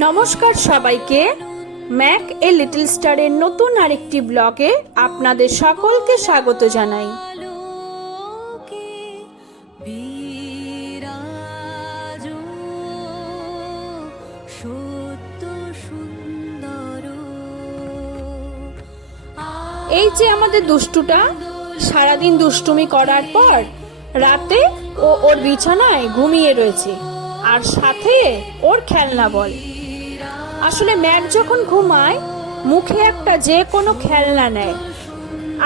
নমস্কার সবাইকে। Mac a little স্টারের নতুন আরেকটি ব্লগে আপনাদের সকলকে স্বাগত জানাই। এই যে আমাদের দুষ্টুটা সারাদিন দুষ্টুমি করার পর রাতে ওর বিছানায় ঘুমিয়ে রয়েছে, আর সাথে ওর খেলনা বল। আসলে ম্যাক যখন ঘুমায় মুখে একটা যে কোনো খেলনা নেয়,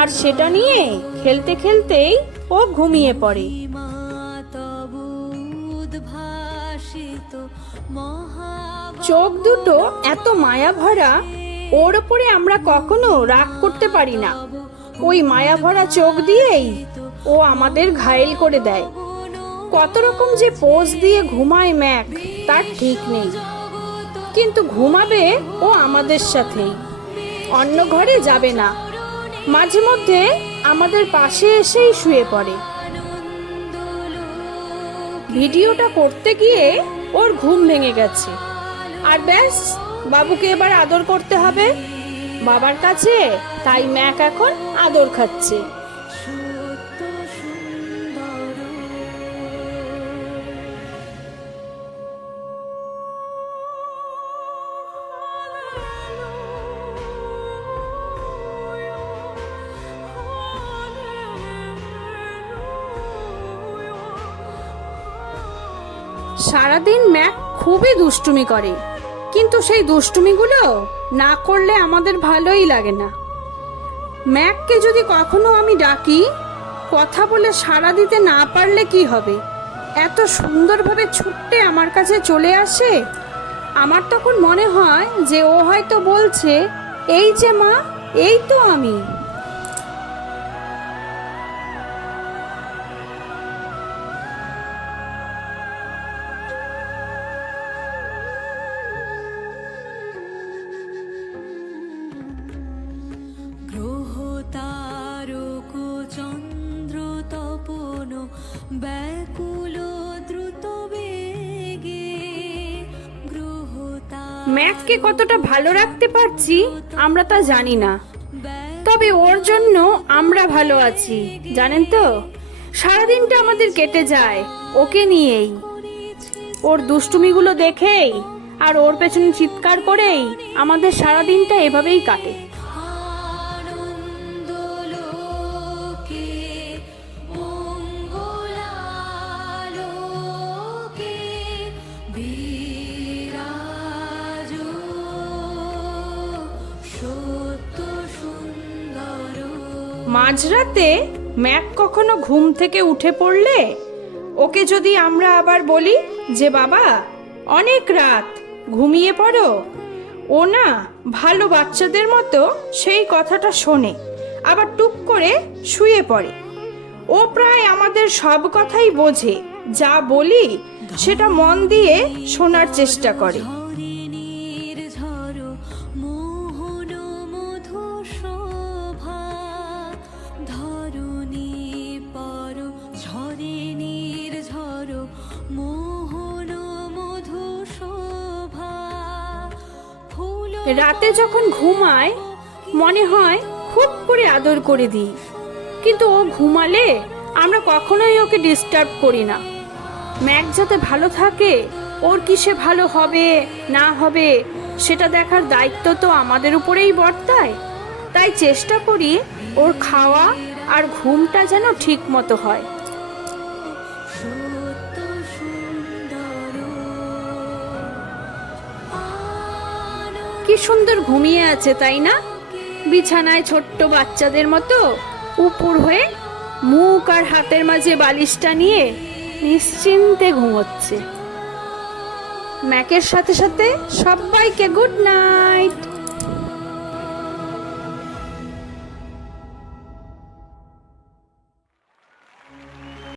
আর সেটা নিয়ে খেলতে খেলতেই ও ঘুমিয়ে পড়ে। চোখ দুটো এত মায়া ভরা, ওর ওপরে আমরা কখনো রাগ করতে পারি না। ওই মায়া ভরা চোখ দিয়েই ও আমাদের ঘায়েল করে দেয়। কত রকম যে পোজ দিয়ে ঘুমায় ম্যাক, তার ঠিক নেই। কিন্তু ঘুমাবে ও আমাদের সাথেই, অন্য ঘরে যাবে না। মাঝে মধ্যে আমাদের পাশে এসেই শুয়ে পড়ে। ভিডিওটা করতে গিয়ে ওর ঘুম ভেঙে গেছে, আর ব্যাস বাবুকে এবার আদর করতে হবে বাবার কাছে। তাই ম্যাক এখন আদর খাচ্ছে। সারাদিন ম্যাক খুবই দুষ্টুমি করে, কিন্তু সেই দুষ্টুমিগুলো না করলে আমাদের ভালোই লাগে না। ম্যাককে যদি কখনো আমি ডাকি, কথা বলে সাড়া দিতে না পারলে কি হবে? এত সুন্দরভাবে ছুটে আমার কাছে চলে আসে। আমার তখন মনে হয় যে ও হয়তো বলছে, এই যে মা, এই তো আমি। ম্যাককে কতটা ভালো রাখতে পারছি আমরা তা জানি না, তবে ওর জন্য আমরা ভালো আছি, জানেন তো। সারাদিনটা আমাদের কেটে যায় ওকে নিয়েই, ওর দুষ্টুমিগুলো দেখেই আর ওর পেছনে চিৎকার করেই আমাদের সারাদিনটা এভাবেই কাটে। মাঝরাতে ম্যাক কখনো ঘুম থেকে উঠে পড়লে ওকে যদি আমরা আবার বলি যে বাবা অনেক রাত, ঘুমিয়ে পড়ো, ও না ভালো বাচ্চাদের মতো সেই কথাটা শোনে, আবার টুক করে শুয়ে পড়ে। ও প্রায় আমাদের সব কথাই বোঝে, যা বলি সেটা মন দিয়ে শোনার চেষ্টা করে। রাতে যখন ঘুমায় মনে হয় খুব করে আদর করে দিই, কিন্তু ও ঘুমালে আমরা কখনোই ওকে ডিস্টার্ব করি না। ম্যাক যাতে ভালো থাকে, ওর কিসে ভালো হবে না হবে সেটা দেখার দায়িত্ব তো আমাদের উপরেই বর্তায়। তাই চেষ্টা করি ওর খাওয়া আর ঘুমটা যেন ঠিক মতো হয়। কি সুন্দর ঘুমিয়ে আছে তাই না? বিছানায় ছোট্ট বাচ্চাদের মতো উপুর হয়ে মুখ আর হাতের মাঝে বালিশটা নিয়ে নিশ্চিন্তে ঘুমোচ্ছে। ম্যাকের সাথে সাথে সবাইকে গুড নাইট।